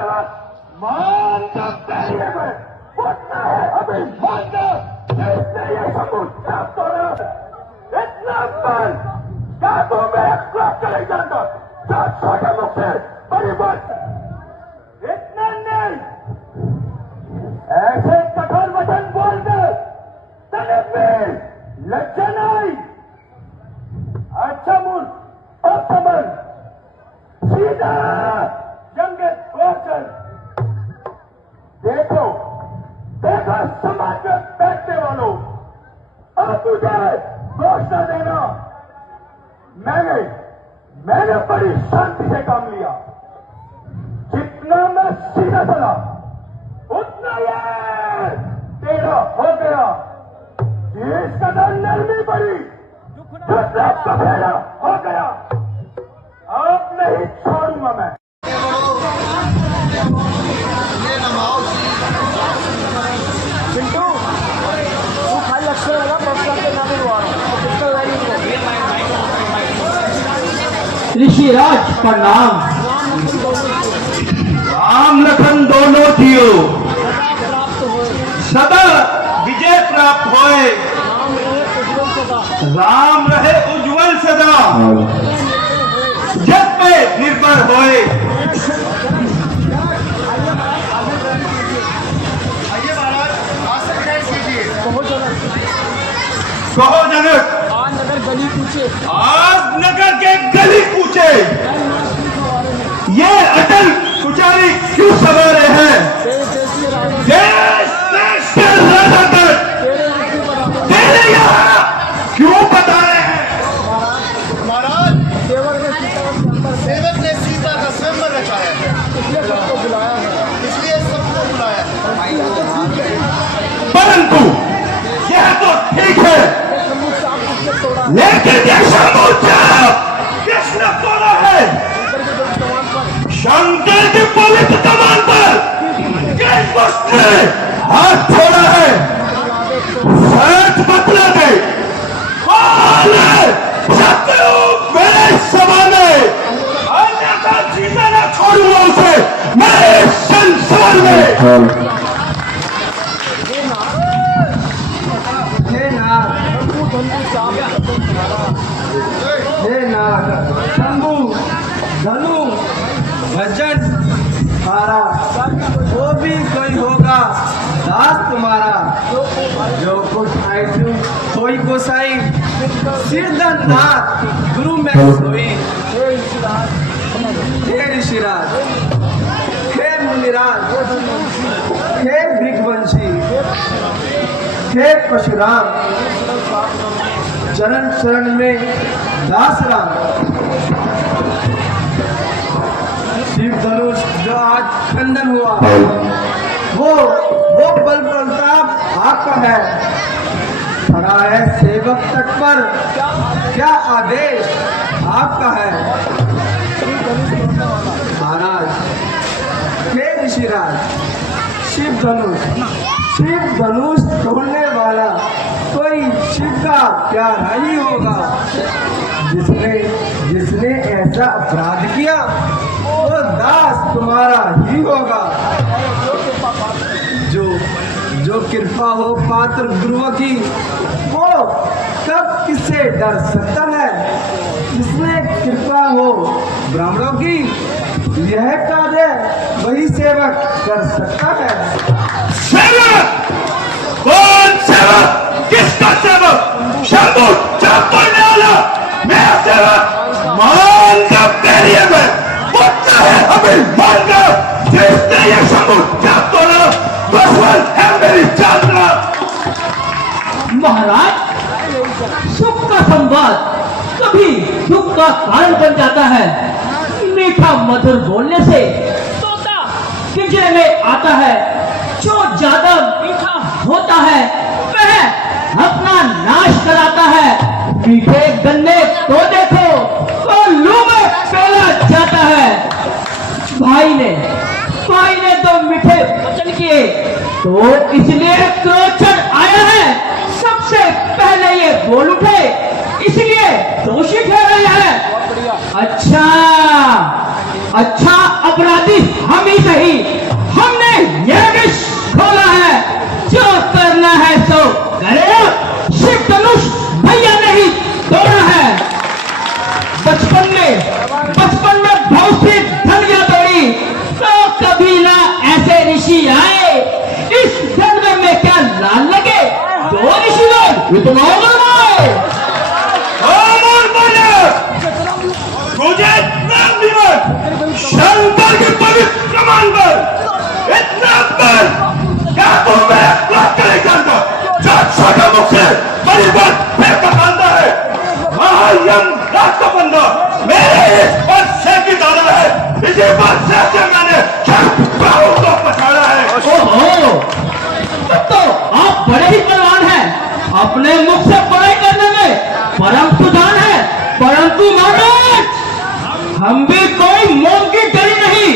मान सकते हैं उतना है अभी मानना जिसने ये सबूत प्राप्त होना इतना बल क्या तुम मेरे क्लब चले जाकर सात छोटे मुख से बड़ी बात इतना नहीं ऐसे कठोर वचन बोल दे तने में लज्जा नहीं अच्छा मूल और समझ सीधा जंगे पहुंचल देखो देखो समाज में बैठने वालों अब तुझे घोषणा देना मैंने बड़ी शांति से काम लिया जितना मैं सीधा चला उतना ये तेरा हो गया जिस कदर नरमी पड़ी दूसरा पफेरा हो गया अब नहीं छोड़ूंगा मैं चिंटू तू खाली अक्षर वाला प्रश्न के नाम हुआ ऋषिराज प्रणाम। राम लखन दोनों थियो सदा विजय प्राप्त होए राम रहे उज्जवल सदा जग पे निर्भर होए। कहो जनक आज नगर गली पूछे आज नगर के गली पूछे ये अटल पुजारी क्यों सवारे हैं देश देश के राजागढ़ तेरे यहाँ क्यों बता रहे हैं महाराज सेवक ने सीता का स्वयंवर रचाया है इसलिए सबको बुलाया है इसलिए सबको बुलाया है परंतु यह तो ठीक है लेकिन ये समूचा किसने तोड़ा है शंकर के पवित्र कमान पर किस वक्त ने हाथ छोड़ा है सच बतला दे कौन है सत्युग मेरे समाने अन्यथा जीता ना छोड़ूंगा उसे मेरे संसार में। हे नाथ शंभु धनु भजन मारा वो भी कोई होगा दास तुम्हारा जो कुछ आयु कोई गोसाई सिरधन नाथ गुरु में सोई। हे ऋषिराज हे मुनिराज हे भृगवंशी हे परशुराम चरण शरण में दास राम शिव धनुष जो आज खंडन हुआ वो बल प्रताप आपका है खड़ा है सेवक तट पर क्या आदेश आपका है महाराज हे ऋषिराज शिव धनुष तोड़ने वाला कोई शिव का प्यारा ही होगा जिसने ऐसा अपराध किया वो दास तुम्हारा ही होगा जो कृपा हो पात्र गुरुओं की वो कब किससे डर सकता है जिसने कृपा हो ब्राह्मणों की यह कार्य वही सेवक कर सकता है। सेवक कौन सेवक किसका सेवक शंभु चाप पड़ने वाला मैं सेवक मान जब तेरी में पुत्र है हमें मानना जिसने ये शंभु चाप तोड़ा बसवन है मेरी चांदना। महाराज सुख का संवाद कभी दुख का कारण बन जाता है। मीठा मधुर बोलने से तोता पिंजरे में आता है जो ज्यादा मीठा होता है वह अपना नाश कराता है। मीठे गन्ने तो देखो तो लू में पेला जाता है। भाई ने तो मीठे वचन किए तो इसलिए क्रोचन आया है। सबसे पहले ये बोल उठे इसलिए दोषी ठहराया है। अच्छा अपराधी हम ही सही का बंदा मेरे इस बच्चे की दादा है। इसी बच्चे से मैंने बाबू को पछाड़ा है। ओहो, तब तो आप बड़े ही बलवान हैं। अपने मुख से बड़ाई करने में परंतु जान है, परंतु महाराज हम भी कोई मोम की डरी नहीं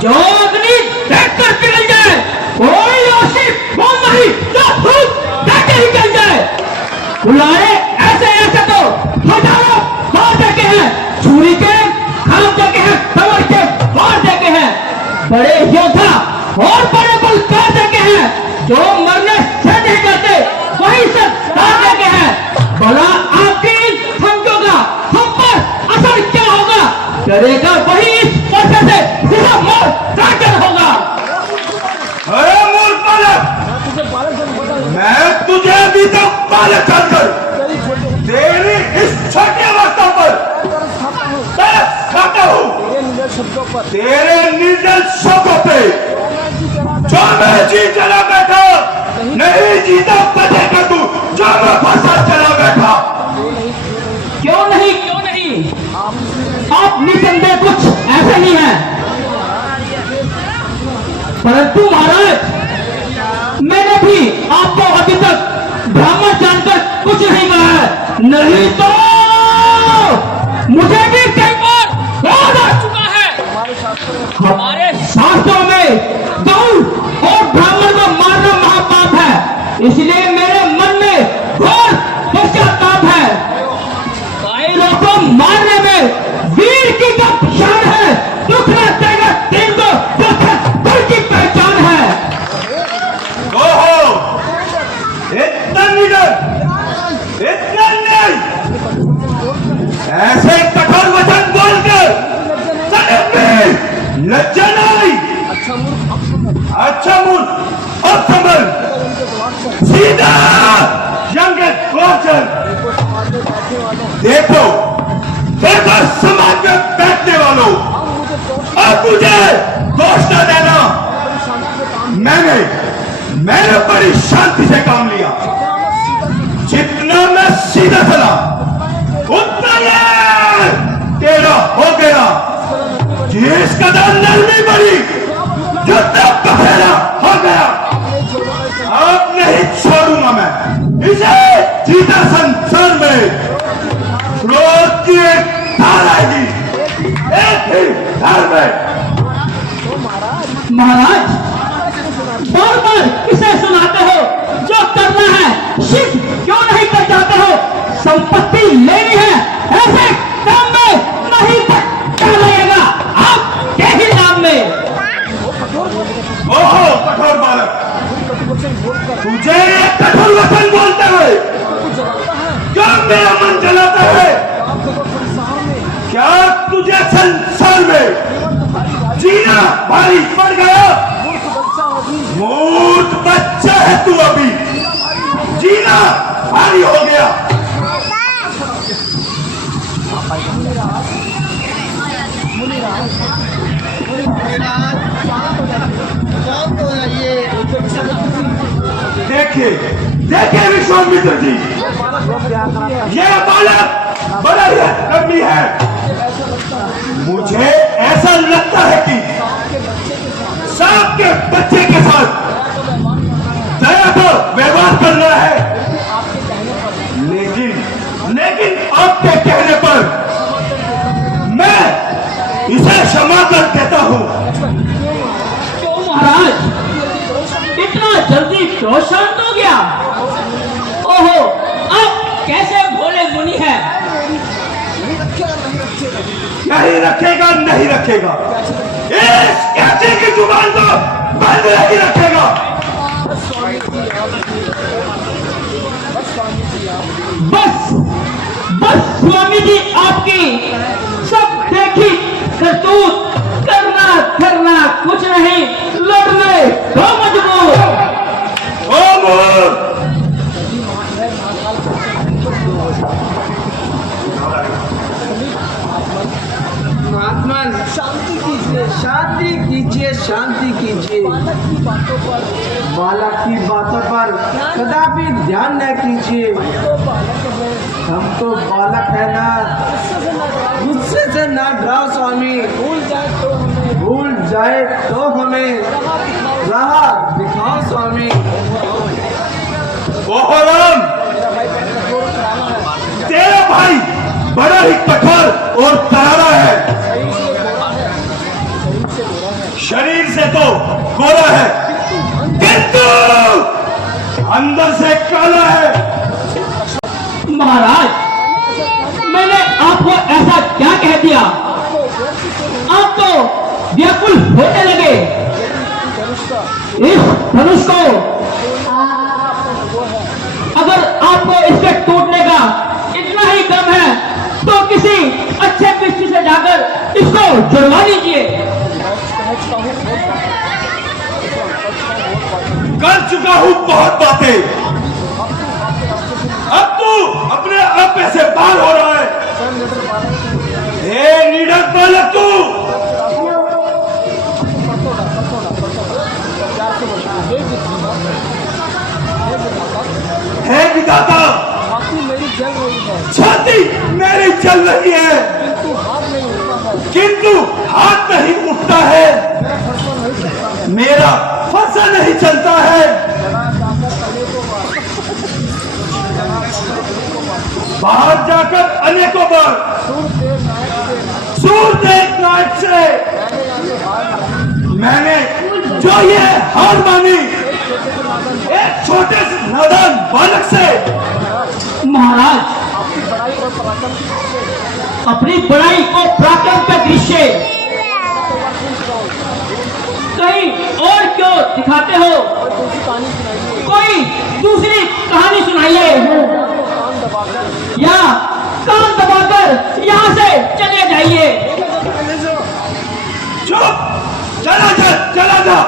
जो अग्नि देख कर पिघल जाए। कोई आशिक मोम नहीं जो धूप देख कर ही जल जाए। बुलाए ऐसे ऐसे तो हजारों बार देखे हैं, छुरी के खाम देखे हैं, तवर के वार देखे हैं, बड़े योद्धा और बड़े बलकार देखे हैं जो मरने से नहीं करते वही सब दार देखे हैं। भला आपकी इन धमकियों का हम पर असर क्या होगा? करेगा वही इस वर्षे से पूरा मोर राजन होगा। अरे मूर्ख बालक, मैं तुझे अभी तक बालक जानकर तेरी इस छोटी अवस्था पर तरस खाता हूँ। तेरे निर्जल शब्दों पे जो मैं जी चला बैठा नहीं जीता बचेगा तू, जो मैं फंसा चला बैठा। क्यों नहीं, क्यों नहीं, आप निसंदेह कुछ ऐसे ही हैं। परंतु महाराज मैंने भी आपको अभी तक ब्राह्मण जानकर कुछ नहीं कहा है, नहीं तो मुझे भी कई बार याद आ चुका है। हमारे शास्त्रों में गौ और ब्राह्मण को मारना महापाप है, इसलिए मेरे मन में घोर पश्चाताप है। कायरों को मारने में वीर की तो शान है, दुख न देगा दिन को दुख की पहचान है। ओहो, इतना निडर, इतना नहीं, ऐसे कठोर वचन बोलकर लज्जा नहीं। अच्छा मूर्ख, अब समझ, सीधा यंग गोचर। देखो देखो समाज में बैठने वालों, अब मुझे दोष न देना। मैंने बड़ी शांति से काम लिया। जितना मैं सीधा चला उतना ये टेढ़ा हो गया। जिस कदर नरमी बढ़ी जितना पथेरा हो गया। अब नहीं छोड़ूंगा मैं इसे जीता। संसार में क्रोध की एक धार आएगी, एक ही धार में। महाराज बार बार इसे सुनाते हो, जो करना है शिव क्यों नहीं कर जाते हो? संपत्ति लेनी है, ऐसे काम में नहीं क्या लगेगा आपके ही नाम में। ओहो कठोर बालक, तुझे ये कठोर वचन बोलते हुए क्या मेरा मन जलाता है? क्या तुझे संसार में जीना भारी पड़ गया? मूर्ख बच्चा है तू, अभी जीना भारी हो गया। देखिए देखिए विश्वामित्र जी, ये बालक बड़ा ही कर्मी है। मुझे ऐसा लगता है कि सांप के बच्चे के साथ दया तो व्यवहार करना है, लेकिन आपके कहने पर मैं इसे क्षमा कर देता हूं। क्यों महाराज, इतना जल्दी क्यों शांत हो गया? ओहो, आप कैसे भोले मुनि हैं? नहीं रखेगा, नहीं रखेगा, इस कैसे की जुबान को बंद नहीं रखेगा। बस स्वामी जी, आपकी सब देखी करतूत, करना कुछ नहीं, लड़ने तो मजबूर। ओ मूर्ख, महात्मन शांति कीजिए, शांति कीजिए, शांति कीजिए। बालक की बातों पर कदापि ध्यान न कीजिए। हम तो बालक है ना, बजाए तो हमें राह दिखाओ स्वामी। ओहो राम, तेरा भाई बड़ा ही कठोर और करारा है। शरीर से तो गोरा है, किंतु अंदर से काला है। महाराज, मैंने आपको ऐसा क्या कह दिया? आप तो व्याकुल होने लगे। इस धनुष को अगर आपको इसके टूटने का इतना ही दम है तो किसी अच्छे मिस्त्री से जाकर इसको जुड़वा लीजिए। कर चुका हूं बहुत बातें, अब तू अपने आप में से बाहर हो रहा है। हे निडर बालक, तू है विधाता, छाती मेरी चल रही है किंतु हाथ नहीं उठता है, मेरा फंसा नहीं चलता है। बाहर जाकर अनेकों बार सूरदेव नायक से मैंने जो ये हार मानी, एक छोटे से नादान बालक से। महाराज, अपनी बड़ाई को पराक्रम का दृश्य कहीं और क्यों दिखाते हो? कोई दूसरी कहानी सुनाइए या कान दबाकर यहाँ से चले जाइए। चुप, चला जा, चला जा।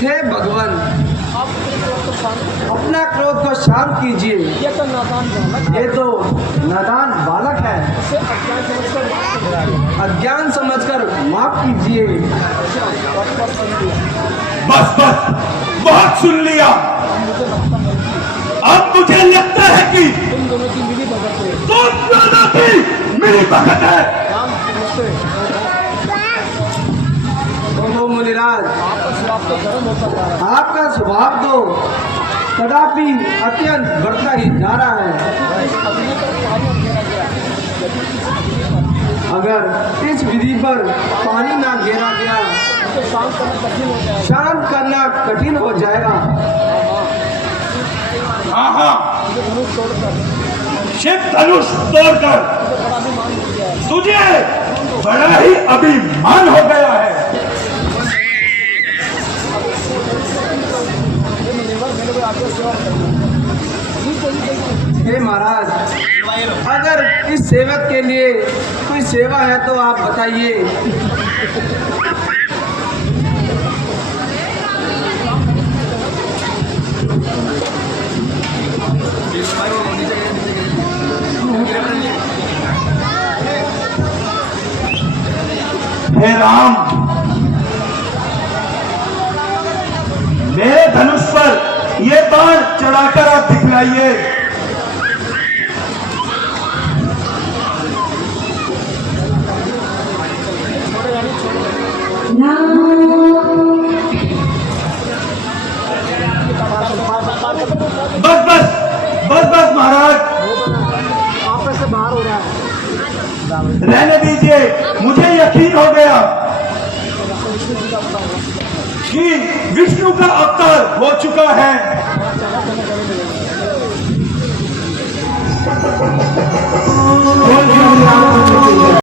हे भगवान, अपना क्रोध को शांत कीजिए। ये तो नादान बालक है, अज्ञान समझकर माफ कीजिए। बस बस, बहुत सुन लिया। अब मुझे लगता है कि तुम दोनों की मेरी भगत है। ओहो मुनिराज, आपका स्वभाव तो कदापि अत्यंत बढ़ता ही जा रहा है। अगर इस विधि पर पानी ना गिरा गया तो शांत करना कठिन हो जाएगा। हाँ हाँ, शिव धनुष तोड़कर तुझे बड़ा ही अभिमान हो गया है। हे महाराज, अगर इस सेवक के लिए कोई सेवा है तो आप बताइए। हे राम, मेरे धनुष पर ये बाण चढ़ाकर आप दिखलाइए। बस बस बस बस महाराज, रहने दीजिए। मुझे यकीन हो गया कि विष्णु का अवतार हो चुका है।